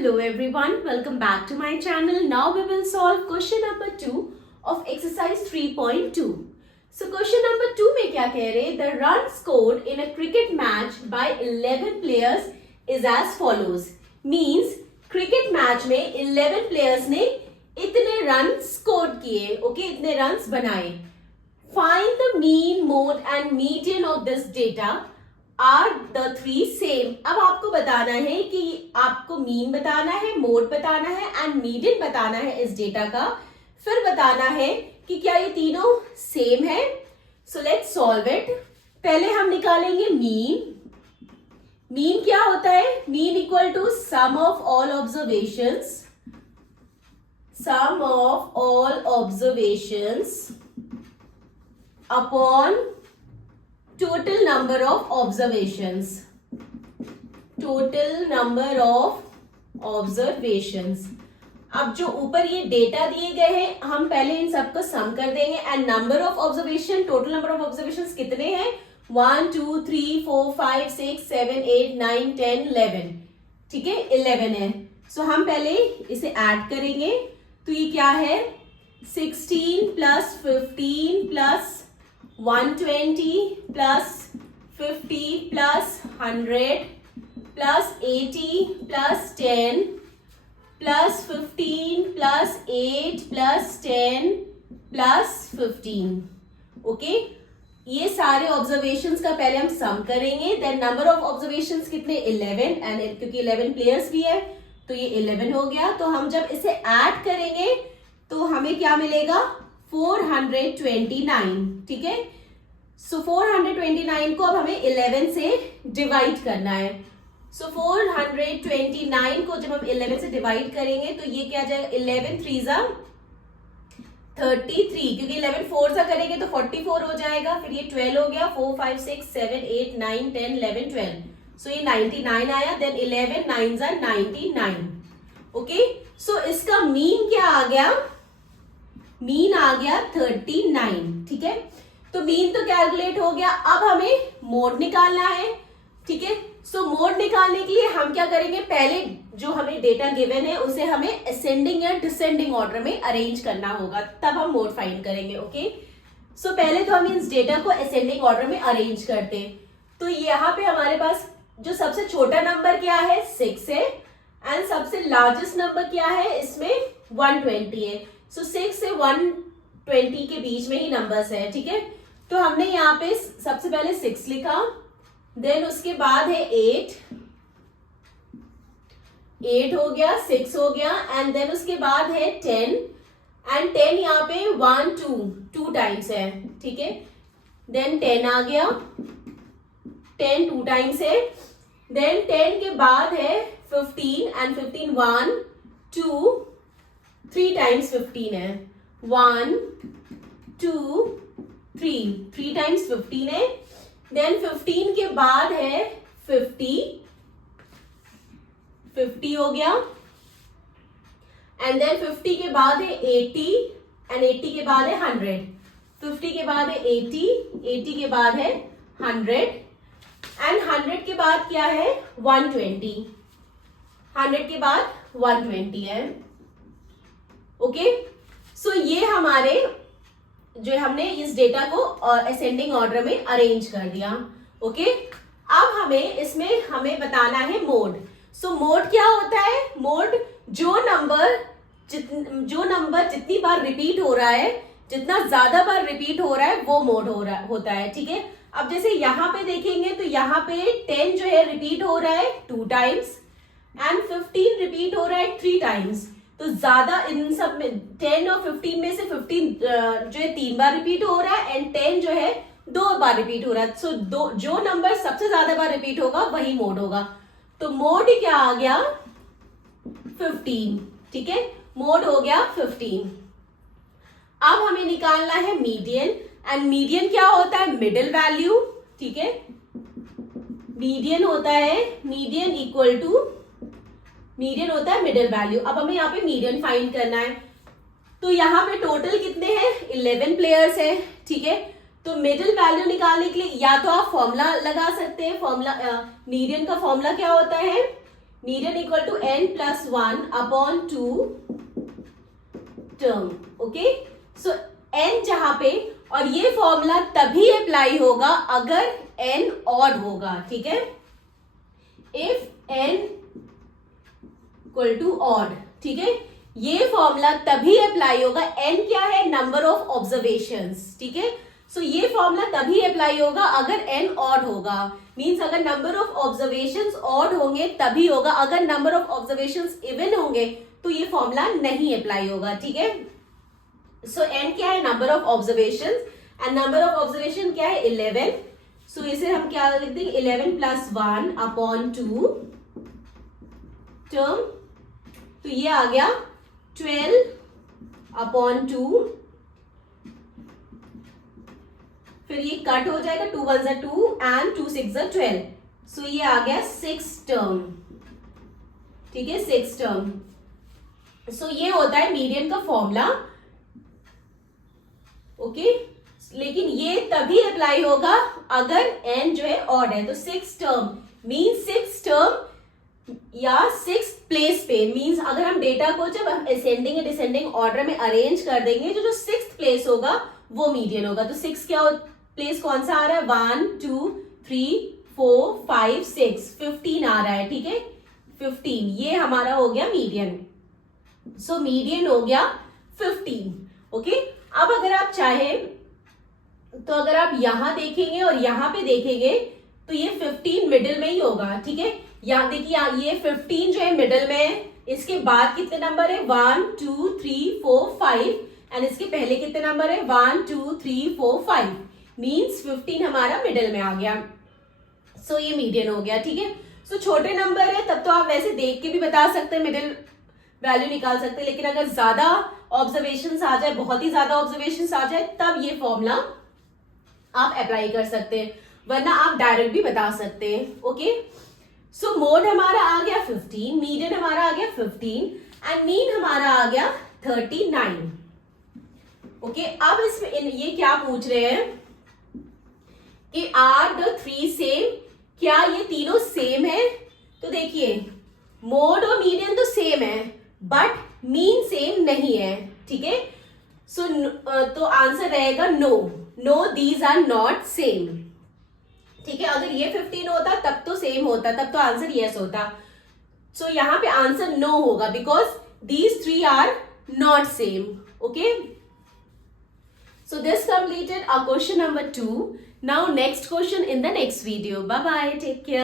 Hello everyone, welcome back to my channel. Now we will solve question number 2 of exercise 3.2. So question number 2 में क्या कह रहे हैं? The runs scored in a cricket match by 11 players is as follows. Means cricket match में 11 players ने इतने run score किए, okay, इतने रन्स बनाए. Find the mean, mode and median of this data. Are the three same. अब आपको बताना है कि आपको मीन बताना है, मोड बताना है एंड मीडियन बताना है इस डेटा का. फिर बताना है कि क्या ये तीनों सेम है. So let's solve it. पहले हम निकालेंगे मीन. मीन क्या होता है? Mean equal to sum of all observations. Sum of all observations upon total number of observations. Total number of observations. अब जो ऊपर ये डेटा दिए गए हैं हम पहले इन सबको सम कर देंगे and number of observation, total number of observation कितने हैं? 1 2 3 4 5 6 7 8 9 10 11. ठीक है, 11 है. सो हम पहले इसे ऐड करेंगे. तो ये क्या है? 16 plus 15 plus 120 plus 50 plus 100 plus 80 plus 10 plus 15 plus 8 plus 10 plus 15. Okay, ये सारे ऑब्जर्वेशंस का पहले हम सम करेंगे. देन नंबर ऑफ ऑब्जर्वेशंस कितने? 11 एंड क्योंकि 11 प्लेयर्स भी है तो ये 11 हो गया. तो हम जब इसे ऐड करेंगे तो हमें क्या मिलेगा? 429. ठीक है, सो 429 को अब हमें 11 से डिवाइड करना है. सो 429 को जब हम 11 से डिवाइड करेंगे तो ये क्या जाएगा? 11 3 जा 33, क्योंकि 11 4 जा करेंगे तो 44 हो जाएगा. फिर ये 12 हो गया. 4 5 6 7 8 9 10 11 12. सो ये 99 आया. देन 11 9 जा 99. ओके, सो इसका मीन क्या आ गया? मीन आ गया 39. ठीक है, तो मीन तो कैलकुलेट हो गया. अब हमें मोड निकालना है. ठीक है, सो मोड निकालने के लिए हम क्या करेंगे? पहले जो हमें डेटा गिवन है उसे हमें असेंडिंग या डिसेंडिंग ऑर्डर में अरेंज करना होगा, तब हम मोड फाइंड करेंगे. ओके, सो पहले तो हम इस डेटा को असेंडिंग ऑर्डर में अरेंज करते हैं. तो यहाँ पे हमारे पास जो सबसे छोटा नंबर क्या है? 6 है. एंड सबसे लार्जेस्ट नंबर क्या है? इसमें 120 है. सो 6 से 120 के बीच में ही नंबर्स है. ठीक है, तो हमने यहाँ पे सबसे पहले 6 लिखा. देन उसके बाद है 8 हो गया, 6 हो गया. एंड देन उसके बाद है 10 एंड 10 यहाँ पे 1 2 टाइम्स है. ठीक है, देन 10 आ गया. 10 2 टाइम्स है. देन 10 के बाद है 15 एंड 15 1 2 3 टाइम्स 15 है. 1 2 3 टाइम्स 15 है. देन 15 के बाद है 50 हो गया. एंड देन 50 के बाद है 80 एंड 80 के बाद है 100. 50 के बाद है 80 के बाद है 100 एंड 100 के बाद क्या है? 120. 100 के बाद 120 है. ओके, सो ये हमारे जो हमने इस डेटा को असेंडिंग ऑर्डर में अरेंज कर दिया. ओके, अब हमें बताना है मोड. सो मोड क्या होता है? मोड जो नंबर जितनी बार रिपीट हो रहा है, जितना ज्यादा बार रिपीट हो रहा है वो मोड होता है. ठीक है, अब जैसे यहाँ पे देखेंगे तो यहाँ पे 10 जो है रिपीट हो रहा है 2 टाइम्स एंड 15 रिपीट हो रहा है 3 टाइम्स. तो ज्यादा इन सब में 10 और 15 में से 15 जो है 3 बार रिपीट हो रहा है एंड 10 जो है 2 बार रिपीट हो रहा है. सो जो नंबर सबसे ज्यादा बार रिपीट होगा वही मोड होगा. तो मोड क्या आ गया? 15. ठीक है, मोड हो गया 15. अब हमें निकालना है मीडियन. एंड मीडियन क्या होता है? Middle value. ठीक है, मीडियन होता है, मीडियन इक्वल टू मीडियन होता है मिडिल वैल्यू. अब हमें यहाँ पे मीडियन फाइंड करना है. तो यहाँ पे टोटल कितने हैं? 11 प्लेयर्स है. ठीक है, तो मिडिल वैल्यू निकालने के लिए या तो आप फॉर्मूला लगा सकते हैं. फॉर्मूला मीडियन का फॉर्मूला क्या होता है? Median equal to n plus 1 upon 2 term. Okay, so n जहां पे, और ये फॉर्मूला तभी अप्लाई होगा अगर n ऑड होगा. ठीक है, if n equal to odd. ठीक है, ये फॉर्मूला तभी अप्लाई होगा. n क्या है? Number of observations. ठीक है, सो ये फॉर्मूला तभी अप्लाई होगा अगर n ऑड होगा. मीन्स अगर नंबर ऑफ ऑब्जर्वेशंस ऑड होंगे तभी होगा. अगर नंबर ऑफ ऑब्जर्वेशंस इवन होंगे तो ये फॉर्मूला नहीं अप्लाई होगा. ठीक है, सो n क्या है? Number of observations. And number of observation क्या है? 11. सो इसे हम क्या लिख देंगे? 11 प्लस 1 अपॉन 2 टर्म. तो ये आ गया 12 अपॉन 2. फिर ये कट हो जाएगा, 2 1 जा 2 एंड 2 6 जा 12. सो ये आ गया 6 टर्म. ठीक है, 6 टर्म. सो ये होता है मीडियन का फॉर्मूला. ओके, लेकिन ये तभी अप्लाई होगा अगर n जो है ऑड है. तो 6 टर्म मीन्स 6 टर्म या 6 प्लेस पे. मीन्स अगर हम डेटा को जब हम असेंडिंग या डिसेंडिंग ऑर्डर में अरेंज कर देंगे तो जो 6th प्लेस होगा वो मीडियन होगा. तो 6 क्या प्लेस कौन सा आ रहा है? 1 2 3 4 5 6 15 आ रहा है. ठीक है, 15 ये हमारा हो गया मीडियन. सो मीडियन हो गया 15. ओके, अब अगर आप चाहे तो अगर आप यहां देखेंगे और यहां पे देखेंगे तो ये 15 मिडिल में ही होगा. ठीक है, यहां देखिए ये 15 जो है मिडिल में है. इसके बाद कितने नंबर है? 1 2 3 4 5 एंड इसके पहले कितने नंबर है? 1 2 3 4 5. मीन्स 15 हमारा मिडिल में आ गया. सो ये मीडियन हो गया. ठीक है, सो छोटे नंबर है तब तो आप वैसे देख के भी बता सकते हैं, मिडिल वैल्यू निकाल सकते हैं. लेकिन अगर ज्यादा ऑब्जर्वेशन आ जाए, बहुत ही ज्यादा ऑब्जर्वेशन आ जाए, तब ये फॉर्मूला आप अप्लाई कर सकते हैं, वरना आप डायरेक्ट भी बता सकते हैं. ओके, सो मोड हमारा आ गया 15, मीडियन हमारा आ गया 15 एंड मीन हमारा आ गया 39. ओके, अब इसमें ये क्या पूछ रहे हैं कि आर द 3 सेम. क्या ये तीनों सेम है? तो देखिए मोड और मीडियन तो सेम है बट मीन सेम नहीं है. ठीक है, सो तो आंसर रहेगा no. No, these are not same. ठीक है, अगर ये 15 होता तब तो सेम होता, तब तो आंसर यस होता. सो यहां पे आंसर नो होगा because these 3 are not same. Okay, so this completed our question number 2. Now next question in the next video. Bye bye, take care.